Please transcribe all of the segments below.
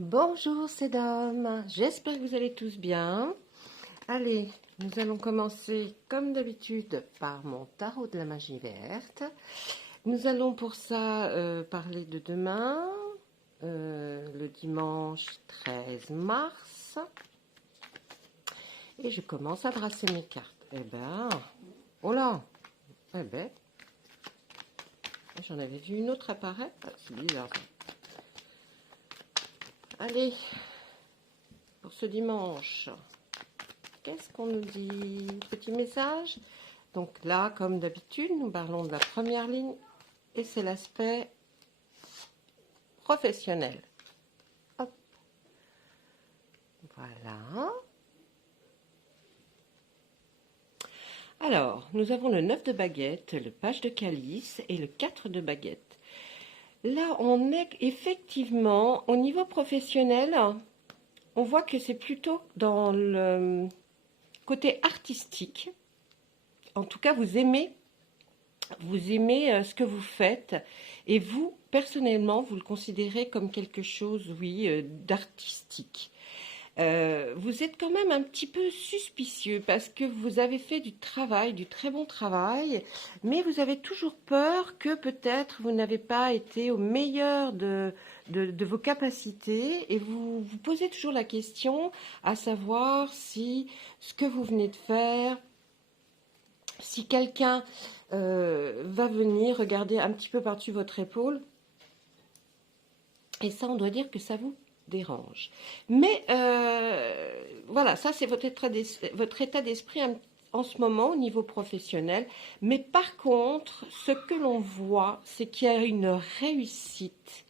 Bonjour, c'est Dom. J'espère que vous allez tous bien. Allez, nous allons commencer comme d'habitude par mon tarot de la magie verte. Nous allons pour ça parler de demain, le dimanche 13 mars. Et je commence à brasser mes cartes. Eh ben, oh là, eh ben, j'en avais vu une autre apparaître. Ah, c'est bizarre ça. Allez, pour ce dimanche. Qu'est-ce qu'on nous dit? Petit message. Donc là, comme d'habitude, nous parlons de la première ligne et c'est l'aspect professionnel. Hop. Voilà. Alors, nous avons le 9 de baguette, le page de calice et le 4 de baguette. Là, on est effectivement, au niveau professionnel, on voit que c'est plutôt dans le côté artistique. En tout cas, vous aimez ce que vous faites et vous, personnellement, vous le considérez comme quelque chose, oui, d'artistique. Vous êtes quand même un petit peu suspicieux parce que vous avez fait du travail, du très bon travail, mais vous avez toujours peur que peut-être vous n'avez pas été au meilleur de vos capacités et vous vous posez toujours la question à savoir si ce que vous venez de faire, si quelqu'un va venir regarder un petit peu par-dessus votre épaule, et ça, on doit dire que ça vous dérange. Mais voilà, ça c'est votre état d'esprit en ce moment au niveau professionnel. Mais par contre, ce que l'on voit, c'est qu'il y a une réussite.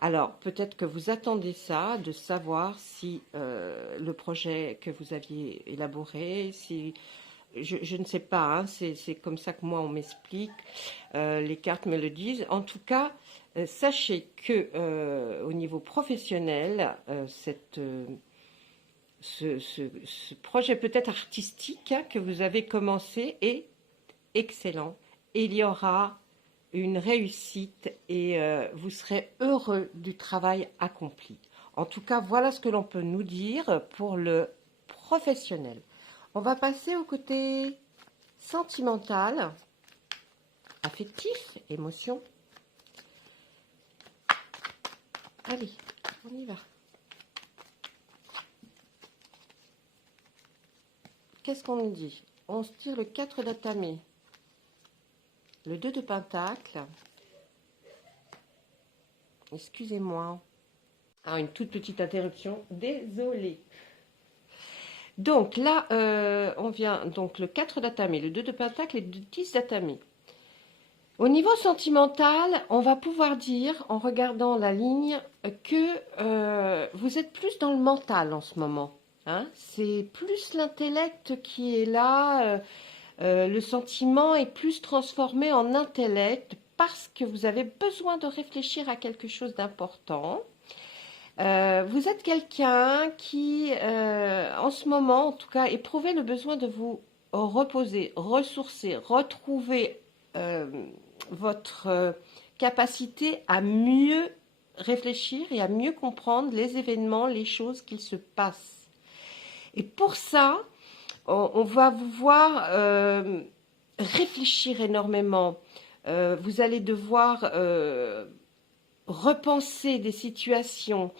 Alors, peut-être que vous attendez ça, de savoir si le projet que vous aviez élaboré, si je ne sais pas, hein, c'est comme ça que moi on m'explique, les cartes me le disent. En tout cas, sachez que au niveau professionnel, ce projet peut-être artistique que vous avez commencé est excellent. Et il y aura une réussite et vous serez heureux du travail accompli. En tout cas, voilà ce que l'on peut nous dire pour le professionnel. On va passer au côté sentimental, affectif, émotion. Allez, on y va. Qu'est-ce qu'on nous dit? On se tire le 4 d'atamé, le 2 de pentacle. Excusez-moi. Ah, une toute petite interruption. Désolée. Donc là, on vient donc le 4 d'atamé, le 2 de pentacle et le 10 d'atamé. Au niveau sentimental, on va pouvoir dire, en regardant la ligne, que vous êtes plus dans le mental en ce moment. Hein, c'est plus l'intellect qui est là, le sentiment est plus transformé en intellect parce que vous avez besoin de réfléchir à quelque chose d'important. Vous êtes quelqu'un qui, en ce moment, en tout cas, éprouvait le besoin de vous reposer, ressourcer, retrouver votre capacité à mieux réfléchir et à mieux comprendre les événements, les choses qui se passent. Et pour ça, on va vous voir réfléchir énormément. Vous allez devoir repenser des situations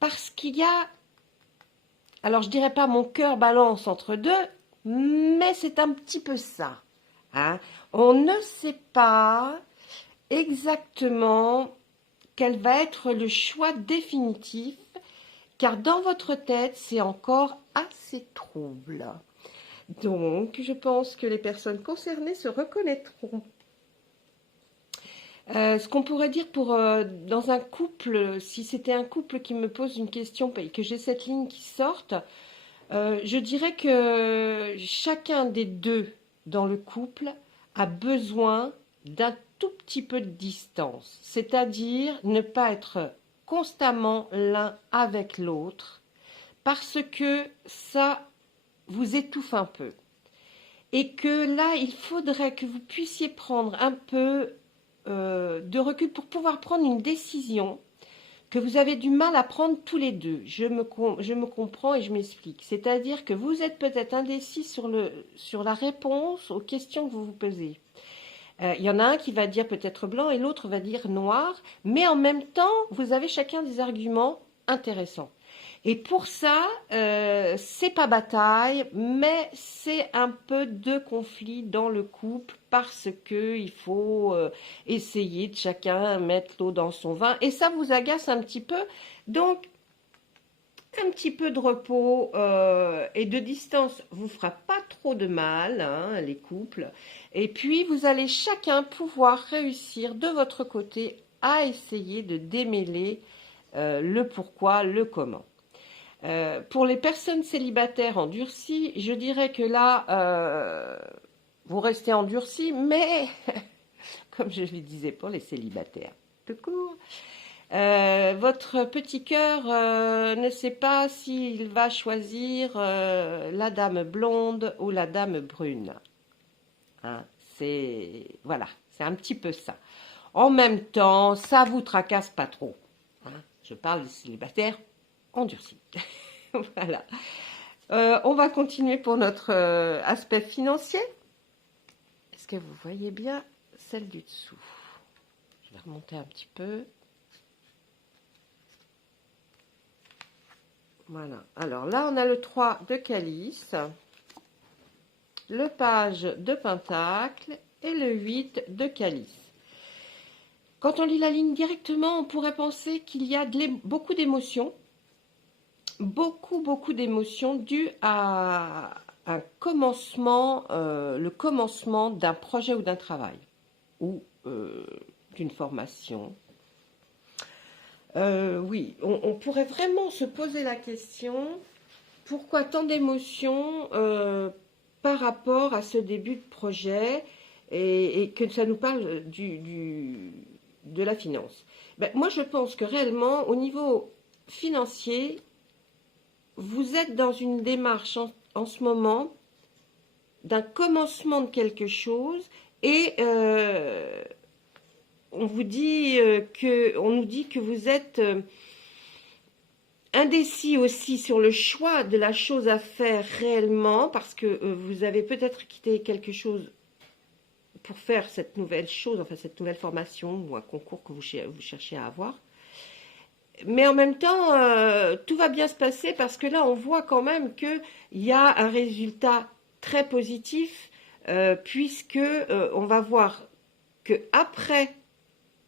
parce qu'il y a, alors je dirais pas mon cœur balance entre deux, mais c'est un petit peu ça. Hein. On ne sait pas exactement quel va être le choix définitif, car dans votre tête, c'est encore assez trouble. Donc, je pense que les personnes concernées se reconnaîtront. Ce qu'on pourrait dire pour dans un couple, si c'était un couple qui me pose une question et que j'ai cette ligne qui sorte, je dirais que chacun des deux dans le couple a besoin d'un tout petit peu de distance, c'est-à-dire ne pas être constamment l'un avec l'autre, parce que ça vous étouffe un peu. Et que là, il faudrait que vous puissiez prendre un peu de recul pour pouvoir prendre une décision que vous avez du mal à prendre tous les deux. Je me comprends et je m'explique. C'est-à-dire que vous êtes peut-être indécis sur la réponse aux questions que vous vous posez. Il y en a un qui va dire peut-être blanc et l'autre va dire noir, mais en même temps, vous avez chacun des arguments intéressants. Et pour ça, c'est pas bataille, mais c'est un peu de conflit dans le couple parce que il faut essayer de chacun mettre l'eau dans son vin et ça vous agace un petit peu. Donc, un petit peu de repos et de distance vous fera pas trop de mal, hein, les couples. Et puis, vous allez chacun pouvoir réussir de votre côté à essayer de démêler le pourquoi, le comment. Pour les personnes célibataires endurcies, je dirais que là, vous restez endurcis, mais comme je le disais pour les célibataires, tout court, votre petit cœur ne sait pas s'il va choisir la dame blonde ou la dame brune. Hein, voilà, c'est un petit peu ça. En même temps, ça vous tracasse pas trop. Hein, je parle des célibataires endurcis. Voilà. On va continuer pour notre aspect financier. Est-ce que vous voyez bien celle du dessous? Je vais remonter un petit peu. Voilà. Alors là, on a le 3 de calice, le page de pentacle et le 8 de calice. Quand on lit la ligne directement, on pourrait penser qu'il y a beaucoup d'émotions. Beaucoup d'émotions dues à un commencement, le commencement d'un projet ou d'un travail ou d'une formation. Oui, on pourrait vraiment se poser la question, pourquoi tant d'émotions par rapport à ce début de projet et que ça nous parle de la finance. Ben, moi, je pense que réellement, au niveau financier, vous êtes dans une démarche en ce moment d'un commencement de quelque chose et on nous dit que vous êtes indécis aussi sur le choix de la chose à faire réellement parce que vous avez peut-être quitté quelque chose pour faire cette nouvelle chose, enfin cette nouvelle formation ou un concours que vous cherchez à avoir. Mais en même temps, tout va bien se passer parce que là, on voit quand même qu'il y a un résultat très positif puisque on va voir qu'après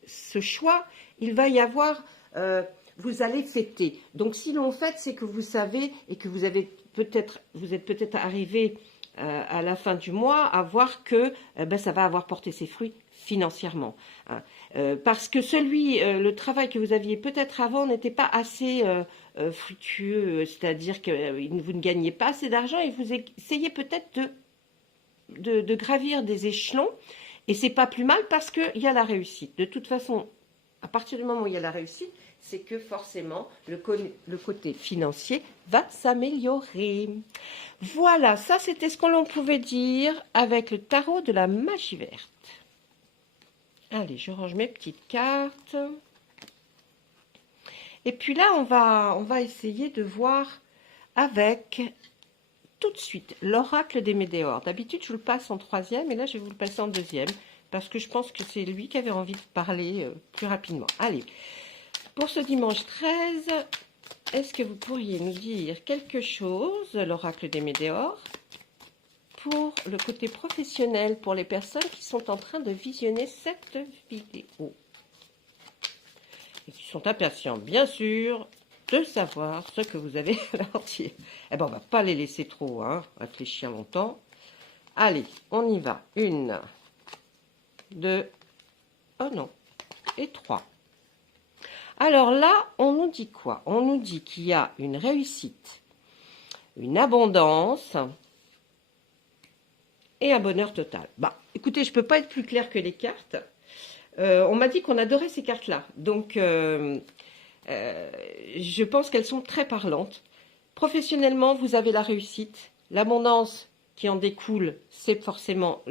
ce choix, il va y avoir, vous allez fêter. Donc si l'on fête, c'est que vous savez et que vous êtes peut-être arrivé à la fin du mois à voir que ça va avoir porté ses fruits financièrement. Hein. Parce que le travail que vous aviez peut-être avant n'était pas assez fructueux, c'est-à-dire que vous ne gagnez pas assez d'argent et vous essayez peut-être de gravir des échelons et c'est pas plus mal parce qu'il y a la réussite. De toute façon, à partir du moment où il y a la réussite, c'est que forcément le côté financier va s'améliorer. Voilà, ça c'était ce que l'on pouvait dire avec le tarot de la magie verte. Allez, je range mes petites cartes. Et puis là, on va essayer de voir avec tout de suite l'oracle des Médéors. D'habitude, je vous le passe en troisième et là, je vais vous le passer en deuxième parce que je pense que c'est lui qui avait envie de parler plus rapidement. Allez, pour ce dimanche 13, est-ce que vous pourriez nous dire quelque chose, l'oracle des Médéors, pour le côté professionnel, pour les personnes qui sont en train de visionner cette vidéo et qui sont impatientes, bien sûr, de savoir ce que vous avez à leur dire. Eh ben, on va pas les laisser trop réfléchir longtemps. Allez, on y va. 1, 2, oh non, et 3. Alors là, on nous dit quoi? On nous dit qu'il y a une réussite, une abondance et un bonheur total. Bah, écoutez, je ne peux pas être plus clair que les cartes. On m'a dit qu'on adorait ces cartes-là. Donc, je pense qu'elles sont très parlantes. Professionnellement, vous avez la réussite. L'abondance qui en découle, c'est forcément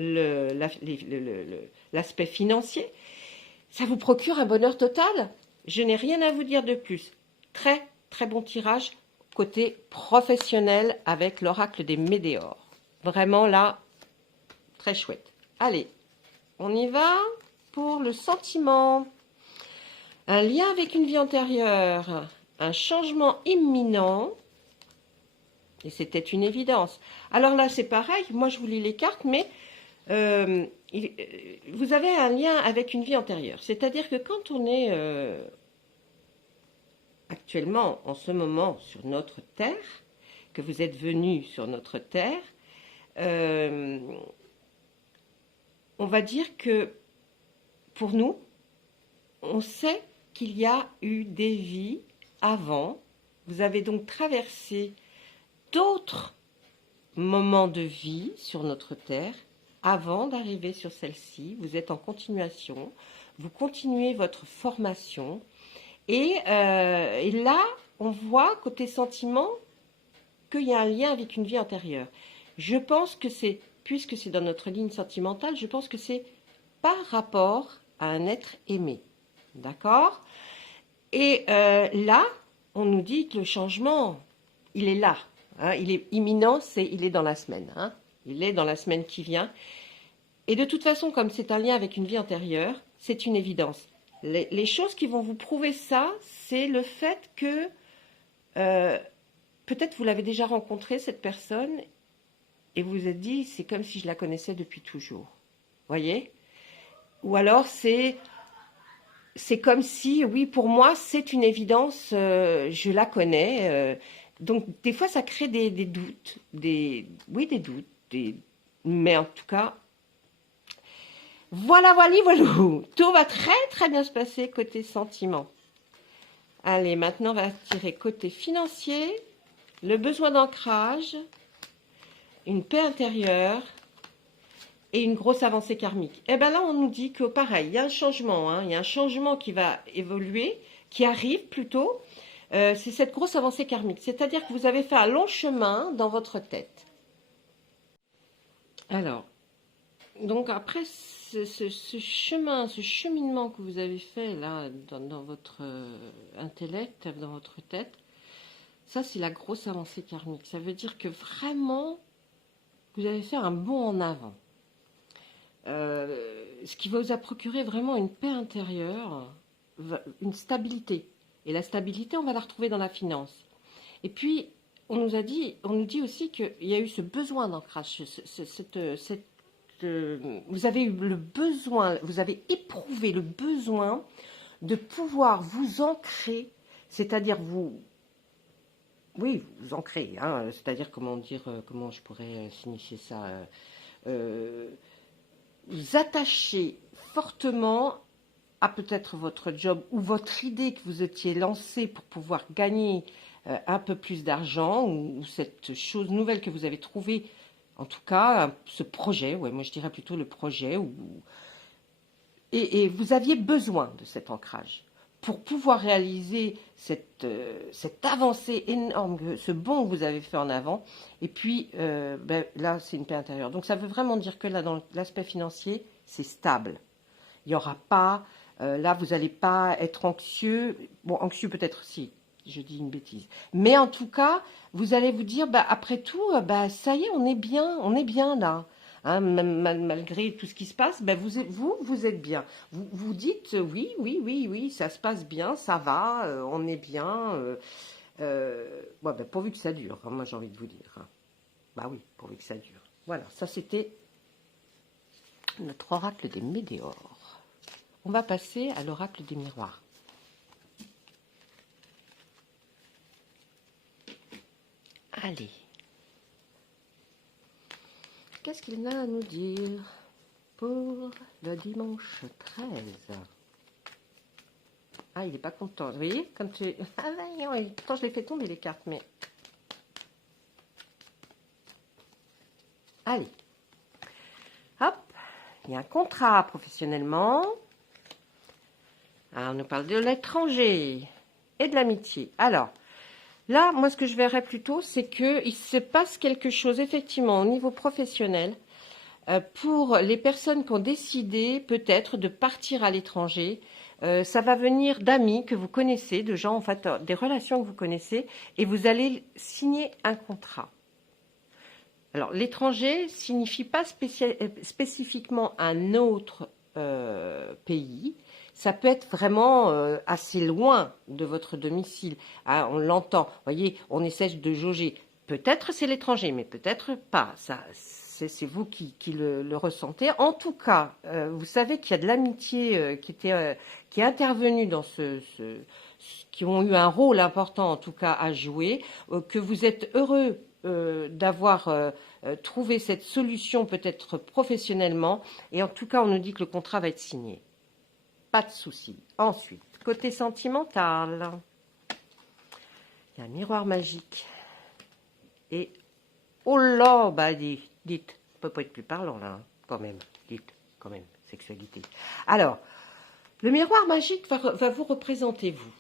l'aspect financier. Ça vous procure un bonheur total. Je n'ai rien à vous dire de plus. Très, très bon tirage côté professionnel avec l'oracle des Médéors. Vraiment là, très chouette. Allez, on y va pour le sentiment. Un lien avec une vie antérieure, un changement imminent. Et c'était une évidence. Alors là, c'est pareil. Moi, je vous lis les cartes, mais vous avez un lien avec une vie antérieure. C'est-à-dire que quand on est actuellement, en ce moment, sur notre terre, que vous êtes venu sur notre terre, on va dire que pour nous, on sait qu'il y a eu des vies avant. Vous avez donc traversé d'autres moments de vie sur notre terre avant d'arriver sur celle-ci. Vous êtes en continuation, vous continuez votre formation et là on voit côté sentiment qu'il y a un lien avec une vie antérieure. Je pense que c'est, puisque c'est dans notre ligne sentimentale, je pense que c'est par rapport à un être aimé, d'accord? Et là on nous dit que le changement il est là. Hein, il est imminent, il est dans la semaine. Hein, il est dans la semaine qui vient. Et de toute façon, comme c'est un lien avec une vie antérieure, c'est une évidence. Les choses qui vont vous prouver ça, c'est le fait que peut-être vous l'avez déjà rencontré, cette personne, et vous vous êtes dit, c'est comme si je la connaissais depuis toujours. Voyez? Ou alors c'est comme si, oui, pour moi, c'est une évidence, je la connais. Donc, des fois, ça crée des doutes, des doutes, mais en tout cas, voilà, tout va très, très bien se passer côté sentiment. Allez, maintenant, on va tirer côté financier, le besoin d'ancrage, une paix intérieure et une grosse avancée karmique. Et bien là, on nous dit que, pareil, il y a un changement, hein, il y a un changement qui va évoluer, qui arrive plutôt. C'est cette grosse avancée karmique. C'est-à-dire que vous avez fait un long chemin dans votre tête. Alors, donc après ce chemin, ce cheminement que vous avez fait là dans votre intellect, dans votre tête, ça c'est la grosse avancée karmique. Ça veut dire que vraiment, vous avez fait un bond en avant. Ce qui vous a procuré vraiment une paix intérieure, une stabilité. Et la stabilité, on va la retrouver dans la finance. Et puis, on nous dit aussi qu'il y a eu ce besoin d'ancrage, vous avez eu le besoin, vous avez éprouvé le besoin de pouvoir vous ancrer, c'est-à-dire vous ancrer, hein, c'est-à-dire comment je pourrais signifier ça, vous attacher fortement à peut-être votre job ou votre idée que vous étiez lancée pour pouvoir gagner un peu plus d'argent ou cette chose nouvelle que vous avez trouvée, en tout cas ce projet, ouais, moi je dirais plutôt le projet, et vous aviez besoin de cet ancrage pour pouvoir réaliser cette avancée énorme, ce bond que vous avez fait en avant, et puis là c'est une paix intérieure. Donc ça veut vraiment dire que là dans l'aspect financier, c'est stable. Il n'y aura pas... là, vous n'allez pas être anxieux. Bon, anxieux peut-être si, je dis une bêtise. Mais en tout cas, vous allez vous dire, après tout, ça y est, on est bien là. Hein, malgré tout ce qui se passe, vous êtes bien. Vous dites, oui, ça se passe bien, ça va, on est bien. Pourvu que ça dure, hein, moi j'ai envie de vous dire. Hein. Bah oui, pourvu que ça dure. Voilà, ça c'était notre oracle des Médéors. On va passer à l'oracle des miroirs. Allez. Qu'est-ce qu'il a à nous dire pour le dimanche 13? Ah, il n'est pas content. Vous voyez, quand tu... Ah, pourtant, je l'ai fait tomber les cartes, mais... Allez. Hop. Il y a un contrat professionnellement. Alors, on nous parle de l'étranger et de l'amitié. Alors, là, moi, ce que je verrais plutôt, c'est qu'il se passe quelque chose, effectivement, au niveau professionnel, pour les personnes qui ont décidé, peut-être, de partir à l'étranger. Ça va venir d'amis que vous connaissez, de gens, en fait, des relations que vous connaissez, et vous allez signer un contrat. Alors, l'étranger signifie pas spécifiquement un autre pays. Ça peut être vraiment assez loin de votre domicile. Ah, on l'entend. Vous voyez, on essaie de jauger. Peut-être c'est l'étranger, mais peut-être pas. Ça, c'est vous qui le ressentez. En tout cas, vous savez qu'il y a de l'amitié qui est intervenue dans qui ont eu un rôle important, en tout cas, à jouer, que vous êtes heureux d'avoir trouvé cette solution peut-être professionnellement. Et en tout cas, on nous dit que le contrat va être signé. Pas de souci. Ensuite, côté sentimental, il y a un miroir magique. Et oh là, bah dites, on peut pas être plus parlant là, hein, quand même. Dites, quand même, sexualité. Alors, le miroir magique va vous représenter vous.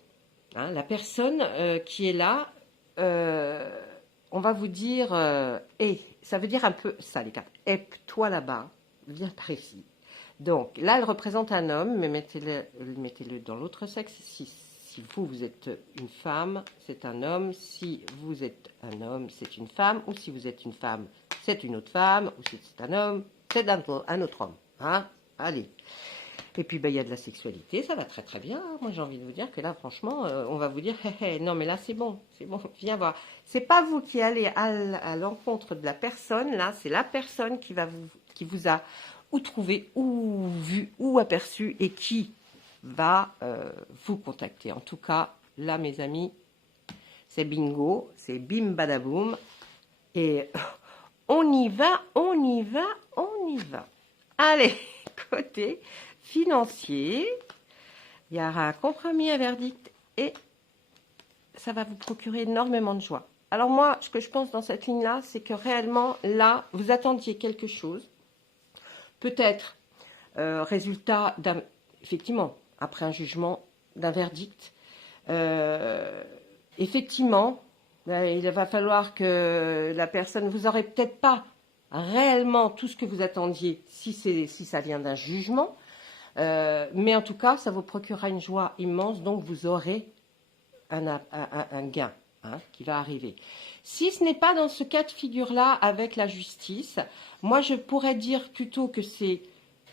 Hein, la personne qui est là, on va vous dire, ça veut dire un peu ça les cartes. Toi là-bas, viens par ici. Donc là, elle représente un homme, mais mettez-le dans l'autre sexe. Si vous êtes une femme, c'est un homme. Si vous êtes un homme, c'est une femme. Ou si vous êtes une femme, c'est une autre femme. Ou si c'est un homme, c'est un autre homme. Hein, allez. Et puis, il y a de la sexualité, ça va très très bien. Moi, j'ai envie de vous dire que là, franchement, on va vous dire, non, mais là, c'est bon, viens voir. C'est pas vous qui allez à l'encontre de la personne, là, c'est la personne qui vous a ou trouvé, ou vu, ou aperçu, et qui va vous contacter. En tout cas, là, mes amis, c'est bingo, c'est bim badaboum, et on y va, on y va, on y va. Allez, côté financier, il y aura un compromis, un verdict, et ça va vous procurer énormément de joie. Alors moi, ce que je pense dans cette ligne-là, c'est que réellement, là, vous attendiez quelque chose, peut-être résultat effectivement, après un jugement, d'un verdict, effectivement, il va falloir que la personne, vous n'aurez peut-être pas réellement tout ce que vous attendiez si ça vient d'un jugement, mais en tout cas, ça vous procurera une joie immense, donc vous aurez un gain qui va arriver. Si ce n'est pas dans ce cas de figure-là avec la justice, moi je pourrais dire plutôt que c'est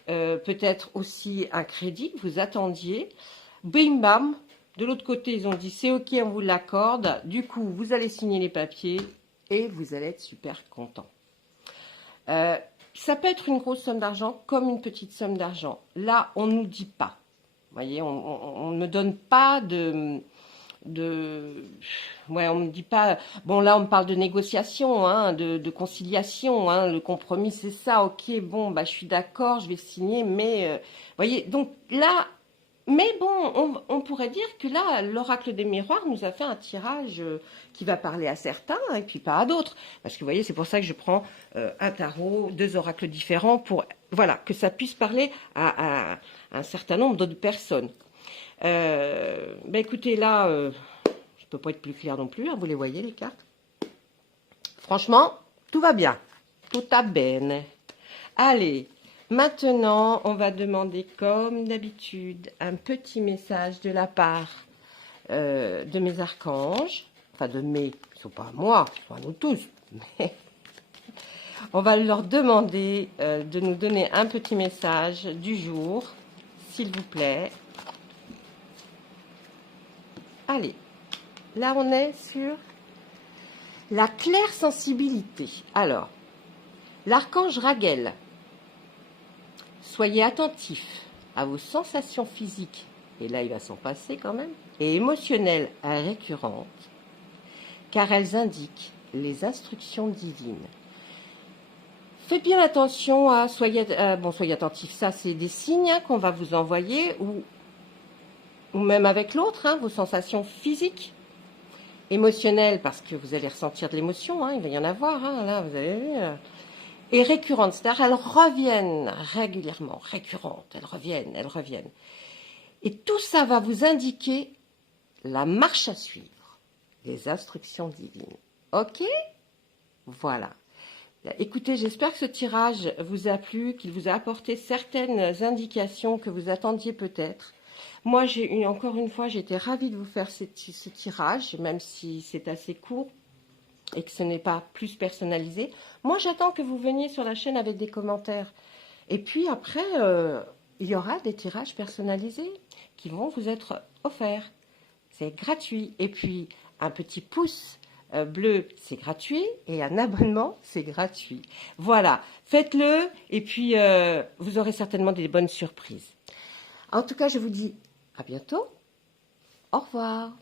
peut-être aussi un crédit que vous attendiez. Bim bam, de l'autre côté ils ont dit c'est ok, on vous l'accorde, du coup vous allez signer les papiers et vous allez être super content. Ça peut être une grosse somme d'argent comme une petite somme d'argent. Là, on ne nous dit pas. Vous voyez, on ne donne pas ouais, on ne dit pas. Bon, là, on parle de négociation, de conciliation. Le compromis, c'est ça. Ok, bon, je suis d'accord, je vais signer, mais vous voyez, donc là. Mais bon, on pourrait dire que là, l'oracle des miroirs nous a fait un tirage qui va parler à certains et puis pas à d'autres. Parce que vous voyez, c'est pour ça que je prends un tarot, 2 oracles différents pour voilà, que ça puisse parler à un certain nombre d'autres personnes. Écoutez, là, je peux pas être plus clair non plus, vous les voyez les cartes. Franchement, tout va bien. Tout va bene. Allez. Maintenant, on va demander, comme d'habitude, un petit message de la part de mes archanges. Enfin, ils ne sont pas à moi, ils sont à nous tous. Mais on va leur demander de nous donner un petit message du jour, s'il vous plaît. Allez, là, on est sur la claire sensibilité. Alors, l'archange Raguel. Soyez attentifs à vos sensations physiques, et là il va s'en passer quand même, et émotionnelles récurrentes, car elles indiquent les instructions divines. Faites bien attention à, soyez attentifs, ça c'est des signes qu'on va vous envoyer, ou même avec l'autre, vos sensations physiques, émotionnelles, parce que vous allez ressentir de l'émotion, il va y en avoir, là vous avez vu... Et récurrentes, c'est-à-dire elles reviennent régulièrement, récurrentes, elles reviennent. Et tout ça va vous indiquer la marche à suivre, les instructions divines. Ok? Voilà. Écoutez, j'espère que ce tirage vous a plu, qu'il vous a apporté certaines indications que vous attendiez peut-être. Moi, encore une fois, j'ai été ravie de vous faire ce tirage, même si c'est assez court et que ce n'est pas plus personnalisé. Moi, j'attends que vous veniez sur la chaîne avec des commentaires. Et puis après, il y aura des tirages personnalisés qui vont vous être offerts. C'est gratuit. Et puis, un petit pouce bleu, c'est gratuit. Et un abonnement, c'est gratuit. Voilà, faites-le. Et puis, vous aurez certainement des bonnes surprises. En tout cas, je vous dis à bientôt. Au revoir.